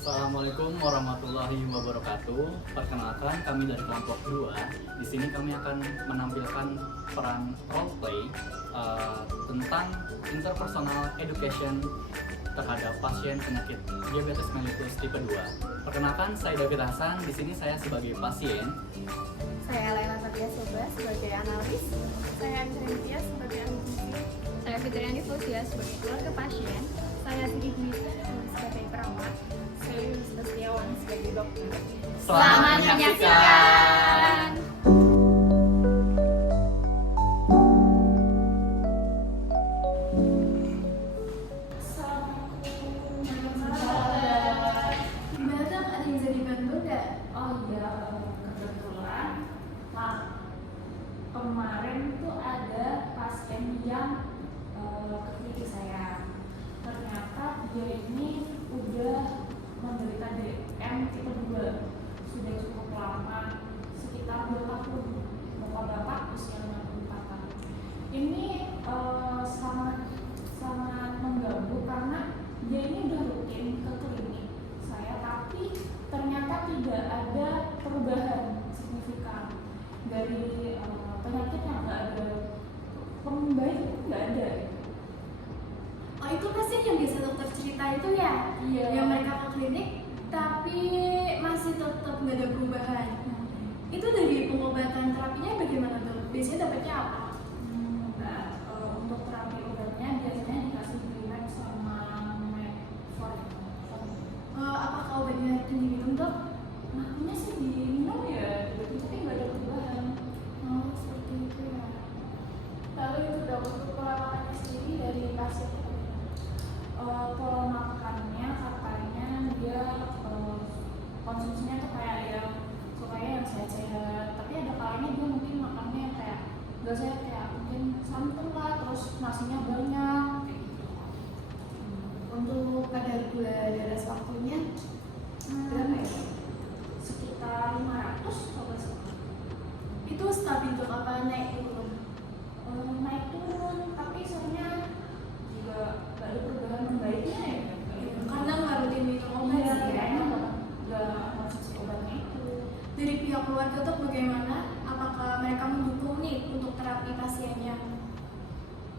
Assalamualaikum warahmatullahi wabarakatuh. Perkenalkan, kami dari kelompok 2. Di sini kami akan menampilkan peran role play tentang interpersonal education terhadap pasien penyakit diabetes mellitus tipe 2. Perkenalkan, saya David Hasan. Di sini saya sebagai pasien. Saya Laila Fatia Soba sebagai analis. Saya Andrea sebagai anestesi. Saya Fitriani Fausia sebagai keluarga pasien. Saya Siti Dwi sebagai perawat. Saya Yusuf Setiawan sebagai dokter. Selamat menyaksikan. Gimana dong? Ada yang bisa dibantu nggak? Oh iya, kebetulan kemarin tuh ada pasien yang ke klinik saya. Ternyata dia ini udah menderita DM tipe 2 sudah cukup lama, sekitar 2 tahun. Bapak usia 64 tahun. Ini sangat mengganggu karena dia ini udah rutin ke klinik saya, tapi ternyata tidak ada perubahan signifikan dari penyakit yang nggak ada, membaik nggak ada. Oh, itu pasien yang biasa dokter cerita itu ya? Iya. Yang mereka ke klinik tapi masih tetap nggak ada perubahan. Itu dari pengobatan terapinya bagaimana dok? Biasanya dapatnya apa? Untuk terapi obatnya biasanya dikasih Brinex sama Metformin. Apakah obatnya itu diminum dok? Makanya sih diminum ya, tapi nggak ada perubahan. Oh, seperti itu ya. Lalu itu dok, untuk perawatannya sendiri dari pasien pola makannya katanya dia konsumsinya tuh kayak yang sehat-sehat, tapi ada kalanya dia mungkin makannya kayak gak sehat, kayak mungkin santan lah, terus nasinya banyak kayak gitu. Untuk kadar gula darah sewaktunya berapa ya? Sekitar 500 kalau nggak salah. Itu stabil dok apa naik turun? Naik turun, tapi soalnya juga gak ada perubahan membaiknya ya. Karena nggak rutin minum obat Iya, sih ya. kayaknya nggak konsumsi obatnya itu. Dari pihak keluarga dok bagaimana? Apakah mereka mendukung nih untuk terapi pasiennya?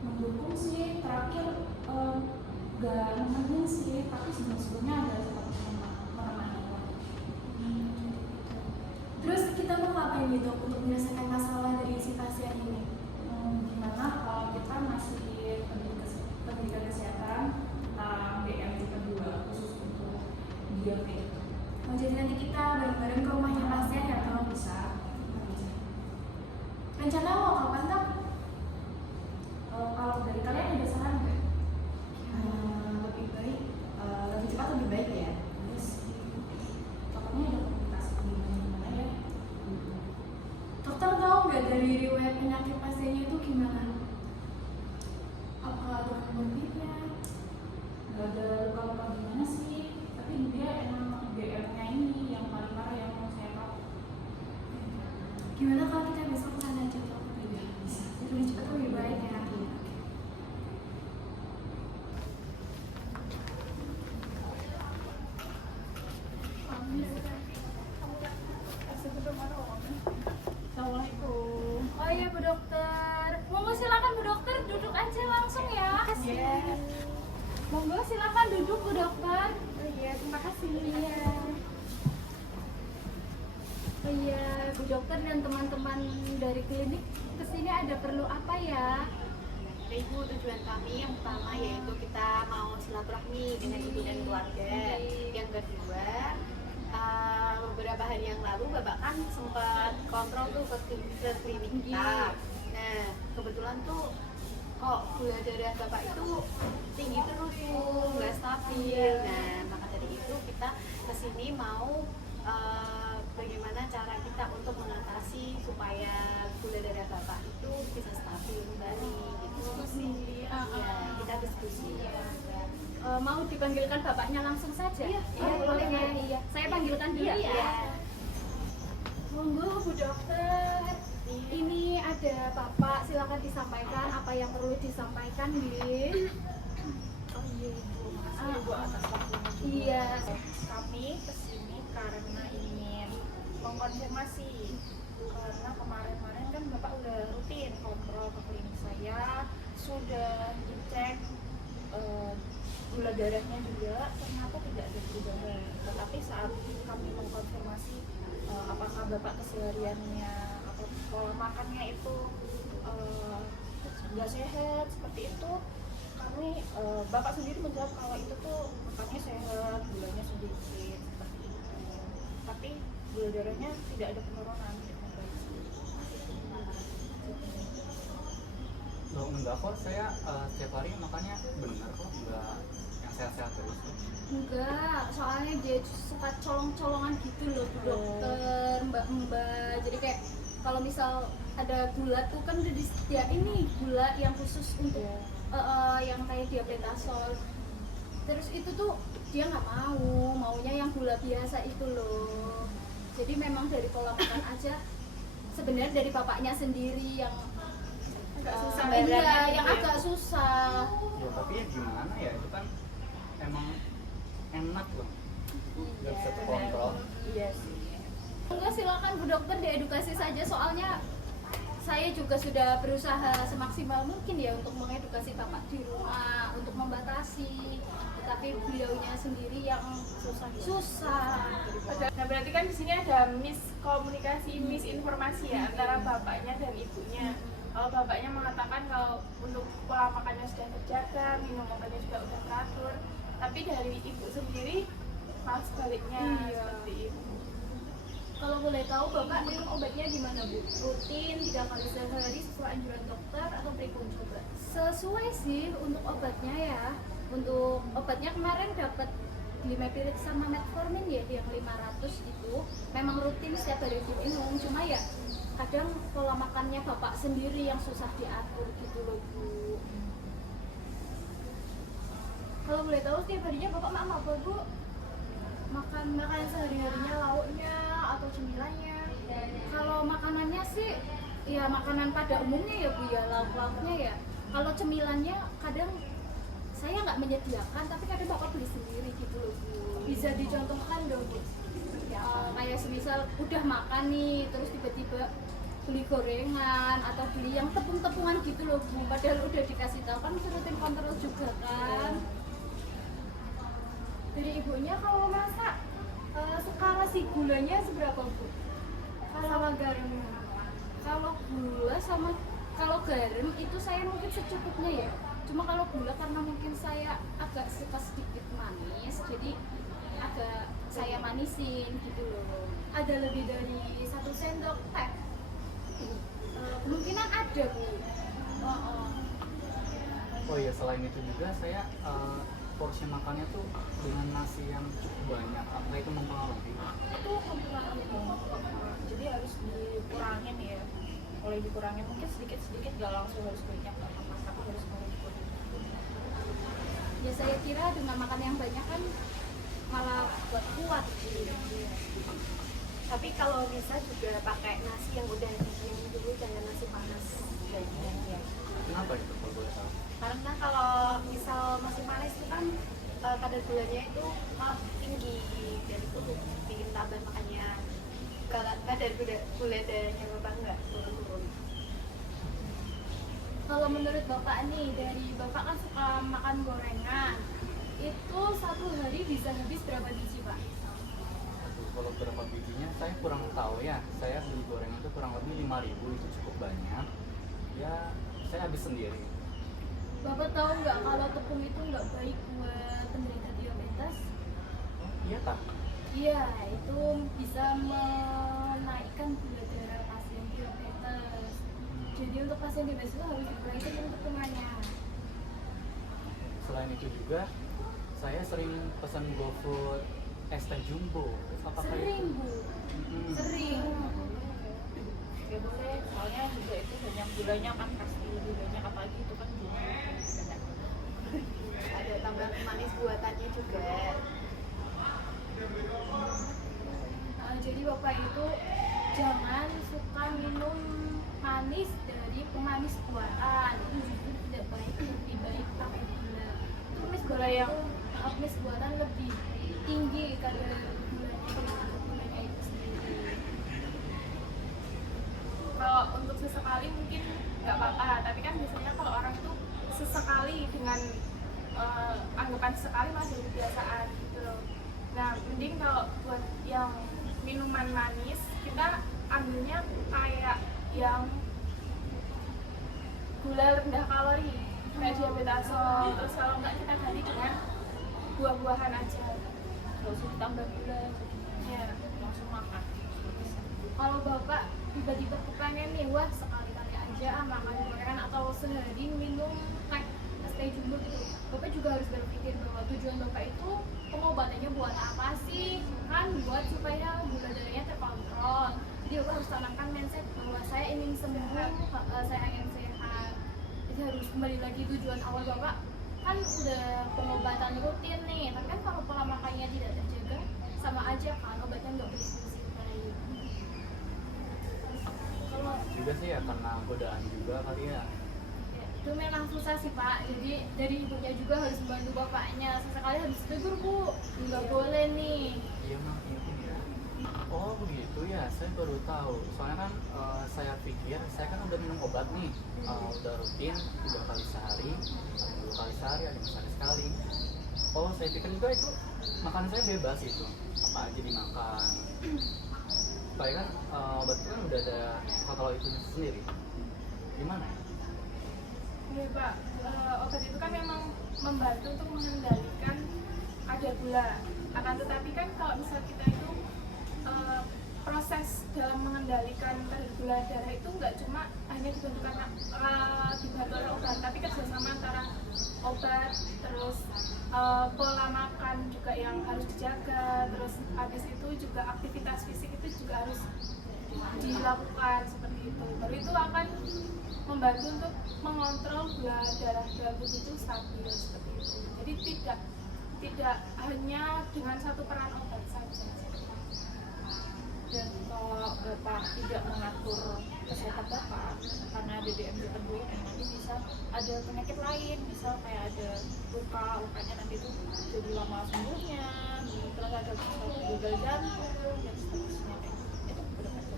Mendukung sih, terakhir gak nemenin sih, tapi sebelumnya ada seperti menemani. Terus kita mau ngapain nih dok untuk menyelesaikan masalah dari si pasien ini? Gimana kalau kita masih pendidikan kesehatan tentang DM tipe 2 khusus untuk diabetes? Oh, jadi nanti kita bareng-bareng ke rumahnya pasien ya dok? Bisa. Rencana mau kapan dok? Kalau dari kalian ada saran nggak? Lebih baik, lebih cepat lebih baik ya. Terus pokoknya ada komunikasi gimana ya. Dokter tahu nggak dari riwayat penyakit pasiennya itu gimana? Apakah ada komorbidnya? Gak ada luka-luka gimana sih, tapi dia emang DM-nya ini yang paling parah yang mau saya tahu. Gimana kalau kita besok ke sana aja dok? Iya, bisa. Lebih cepat lebih baik ya. Assalamualaikum. Oh iya Bu Dokter, monggo silakan Bu Dokter duduk aja langsung ya. Iya. Monggo silakan duduk Bu Dokter. Oh iya, terima kasih. Iya. Oh iya Bu Dokter dan teman-teman dari klinik kesini ada perlu apa ya? Ibu, tujuan kami yang pertama yaitu kita mau silaturahmi dengan ibu dan keluarga. Yang kedua, beberapa hari yang lalu Bapak kan sempat kontrol tuh ke klinik kita. Nah, kebetulan tuh kok gula darah Bapak itu tinggi terus tuh, nggak stabil. Nah, maka dari itu kita kesini mau bagaimana cara kita untuk mengatasi supaya gula darah Bapak itu bisa stabil kembali gitu sih. Ya, kita diskusi. Mau dipanggilkan bapaknya langsung saja? Iya, boleh. boleh. Iya. Saya panggilkan dulu Iya. ya. Monggo Bu Dokter. Ini ada Bapak, silakan disampaikan apa yang perlu disampaikan, nggih. Oh iya Ibu, Ibu atas waktunya. Iya. Kami kesini karena ingin mengkonfirmasi, karena kemarin-kemarin kan Bapak udah rutin kontrol ke klinik saya, sudah dicek gula darahnya juga, ternyata tidak ada perubahan. Tetapi saat kami mengkonfirmasi apakah Bapak kesehariannya atau pola makannya itu nggak sehat seperti itu, kami Bapak sendiri menjawab kalau itu tuh makannya sehat, gulanya sedikit seperti itu, tapi gula darahnya tidak ada penurunan. Loh, enggak kok, saya setiap hari makannya benar kok, enggak yang sehat-sehat terus kok. Enggak, soalnya dia suka colong-colongan gitu loh Bu dokter, mbak-mbak. Jadi kayak kalau misal ada gula tuh kan udah disediain nih gula yang khusus untuk yang kayak diabetasol. Terus itu tuh dia nggak maunya yang gula biasa itu loh. Jadi memang dari pola makan aja, sebenarnya dari bapaknya sendiri yang Agak susah iya, beneran yang gitu ya. agak susah. Ya tapi ya gimana ya, itu kan emang enak loh, nggak bisa terkontrol. Iya sih. Enggak, silakan Bu Dokter diedukasi saja, soalnya saya juga sudah berusaha semaksimal mungkin ya untuk mengedukasi Bapak di rumah untuk membatasi, tetapi beliaunya sendiri yang susah. Nah berarti kan di sini ada miskomunikasi, misinformasi ya antara bapaknya dan ibunya. Kalau bapaknya mengatakan kalau untuk pola makannya sudah terjaga, minum obatnya juga udah teratur, tapi dari ibu sendiri malah sebaliknya seperti itu. Kalau boleh tahu Bapak minum obatnya gimana Bu? Rutin 3 kali sehari sesuai anjuran dokter atau pripun coba? Sesuai sih untuk obatnya ya. Untuk obatnya kemarin dapat Glimepirid sama Metformin ya, yang 500 itu memang rutin setiap hari diminum, cuma ya kadang pola makannya Bapak sendiri yang susah diatur gitu loh Bu. Kalau boleh tahu setiap harinya Bapak makan apa Bu? Makan makanan sehari-harinya, lauknya atau cemilannya? Kalau makanannya sih ya makanan pada umumnya ya Bu ya, lauk-lauknya ya. Kalau cemilannya kadang saya nggak menyediakan, tapi kadang Bapak beli sendiri gitu loh Bu. Bisa dicontohkan dong Bu? Kayak semisal udah makan nih, terus tiba-tiba beli gorengan atau beli yang tepung-tepungan gitu loh Bu, padahal udah dikasih tahu kan rutin kontrol juga kan. Dari ibunya kalau masak skala si gulanya seberapa Bu? Sama garamnya? Kalau gula sama kalau garam itu saya mungkin secukupnya ya, cuma kalau gula karena mungkin saya agak suka sedikit manis, jadi agak saya manisin gitu loh. Ada lebih dari 1 sendok teh? Kemungkinan ada Bu. Oh iya, selain itu juga saya porsi makannya tuh dengan nasi yang cukup banyak, apa itu mempengaruhi? Itu mempengaruhi. Jadi harus dikurangin ya. Boleh dikurangin mungkin sedikit-sedikit, gak langsung harus banyak banget, tapi harus mengukur. Ya saya kira dengan makan yang banyak kan malah buat kuat. Tapi kalau bisa juga pakai nasi yang udah diminum dulu, jangan nasi panas ya. Kenapa itu kalau boleh tahu? Karena kalau misal masih panas itu kan kadar gulanya itu tinggi, dan itu bikin tambah, makanya kadar gula darahnya Bapak nggak turun-turun. Kalau menurut Bapak nih, dari Bapak kan suka makan gorengan, itu 1 hari bisa habis berapa biji Pak? Aduh, kalau berapa bijinya saya kurang tahu ya. Saya beli gorengan itu kurang lebih 5.000, itu cukup banyak. Ya saya habis sendiri. Bapak tahu nggak kalau tepung itu nggak baik buat penderita diabetes? Oh, iya tak? Iya, itu bisa menaikkan gula darah pasien diabetes. Jadi untuk pasien diabetes itu harus dikurangi tepung tepungannya. Selain itu juga saya sering pesan GoFood es teh jumbo. Apakah Sering itu? Bu, Mm-mm. sering. Ya boleh, soalnya juga itu banyak gulanya kan, pasti gulanya apalagi itu kan gulanya banyak. Ada tambahan manis buatannya juga. Jadi Bapak itu jangan suka minum manis dari pemanis buatan, itu justru tidak baik, lebih baik pakai gula. Itu manis gula yang tinggi kadar gulanya itu sendiri. Kalau untuk sesekali mungkin nggak apa-apa, tapi kan biasanya kalau orang itu sesekali dengan anggapan sekali masih kebiasaan gitu loh. Nah, mending kalau buat yang minuman manis kita ambilnya kayak yang gula rendah kalori kayak diabetasol, terus kalau nggak kita ganti dengan buah-buahan aja, nggak usah ditambah gula, ya langsung makan. Kalau bapak tiba-tiba kepengen nih, wah sekali-kali aja makan gorengan atau sehari minum teh es teh jumbo gitu, bapak juga harus berpikir bahwa tujuan bapak itu pengobatannya buat apa sih? Kan buat supaya gula darahnya terkontrol. Jadi bapak harus tanamkan mindset bahwa saya ingin sembuh, saya ingin sehat. Jadi harus kembali lagi tujuan awal bapak kan udah pengobatan rutin nih, tapi kan kalau pola makannya tidak terjaga sama aja kan obatnya nggak berfungsi baik. Kalau Juga sih ya karena godaan juga kali ya. itu memang susah sih pak, jadi dari ibunya juga harus membantu bapaknya, sesekali harus tegur bu, nggak boleh nih. Iya mah itu ya. Oh begitu ya, saya baru tahu. Soalnya kan saya pikir saya kan udah minum obat nih, udah rutin 3 kali sehari, atau 2 kali sehari, ada yang sehari sekali. Oh saya pikir juga itu makanan saya bebas itu, apa aja dimakan. Supaya kan obat itu kan udah ada kontrol itu sendiri. Gimana ya? Iya Pak, obat itu kan memang membantu untuk mengendalikan kadar gula. Akan tetapi kan kalau misal kita itu proses dalam mengendalikan kadar gula darah itu nggak cuma hanya dibantu karena dibantu oleh obat, tapi kerjasama antara obat, terus pola makan juga yang harus dijaga, terus habis itu juga aktivitas fisik itu juga harus dilakukan seperti itu. Baru itu akan membantu untuk mengontrol gula darah dalam tubuh itu stabil seperti itu. Jadi tidak hanya dengan satu peran obat saja. Dan kalau Bapak tidak mengatur kesehatan Bapak karena BBM ditentuin, nanti bisa ada penyakit lain, misal kayak ada lukanya nanti itu jadi lama sembuhnya, terus ada gagal jantung dan seterusnya. Itu berdampak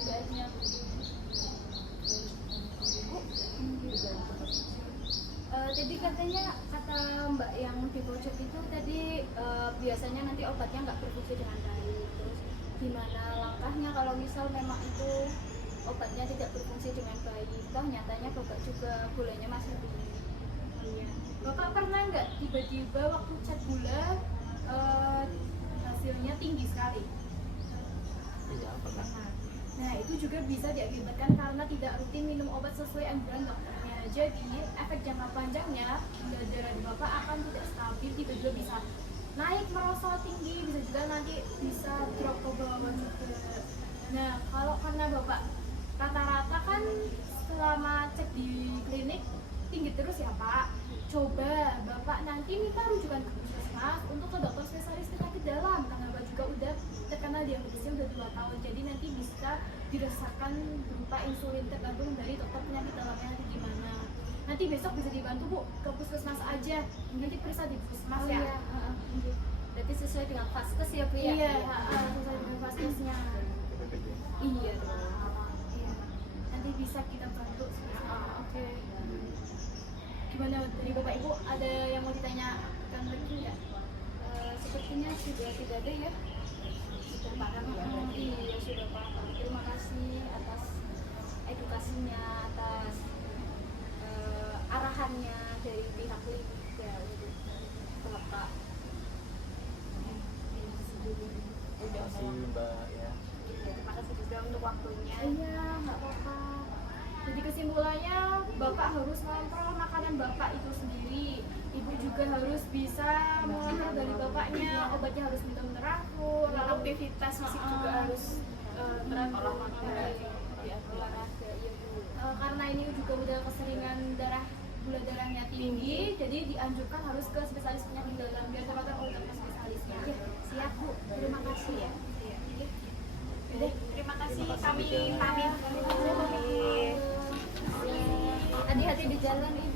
baiknya Jadi katanya kata mbak yang di pojok itu tadi biasanya nanti obatnya nggak berfungsi dengan baik. Terus gimana langkahnya kalau misal memang itu obatnya tidak berfungsi dengan baik? Toh nyatanya bapak juga gulanya masih tinggi. Iya. Bapak pernah nggak tiba-tiba waktu cek gula hasilnya tinggi sekali? Iya pernah. Nah itu juga bisa diakibatkan karena tidak rutin minum obat sesuai anjuran dokternya. Jadi efek jangka panjangnya gula darah di bapak akan tidak stabil, tiba-tiba bisa naik merosot tinggi, bisa juga nanti bisa drop ke bawah juga. Nah kalau karena bapak rata-rata kan selama cek di klinik tinggi terus ya pak, coba bapak nanti minta rujukan ke puskesmas untuk ke dokter spesialis penyakit dalam karena bapak juga udah terkenal diabetesnya udah 2 tahun, jadi nanti bisa dirasakan berupa insulin tergantung dari dokter penyakit dalamnya nanti gimana. Nanti besok bisa dibantu bu ke puskesmas aja, nanti periksa di puskesmas ya. Iya. Berarti sesuai dengan vaskes ya bu ya? Iya, sesuai dengan vaskesnya. Iya. Iya. Nanti bisa kita bantu. Oke. Gimana dari bapak ibu ada yang mau ditanyakan lagi nggak? Sepertinya sudah tidak ada ya. Sudah paham ya? Iya sudah paham. Terima kasih atas edukasinya, atas arahannya dari pihak klinik ya untuk bapak. Terima kasih Mbak ya. Terima kasih juga untuk waktunya. Iya nggak apa-apa. Jadi kesimpulannya bapak harus mengontrol makanan bapak itu sendiri. Ibu juga harus bisa mengontrol dari bapaknya. Obatnya harus minum teratur. Dan aktivitas fisik juga harus teratur. Olahraga, iya Bu. Karena ini juga udah keseringan gula darahnya tinggi, jadi dianjurkan harus ke spesialis penyakit dalam biar terkontrol oleh dokter spesialisnya. Oke, siap Bu. Terima kasih ya. Udah. Terima kasih, Terima kasih kami juga. pamit. Hati-hati di jalan ini.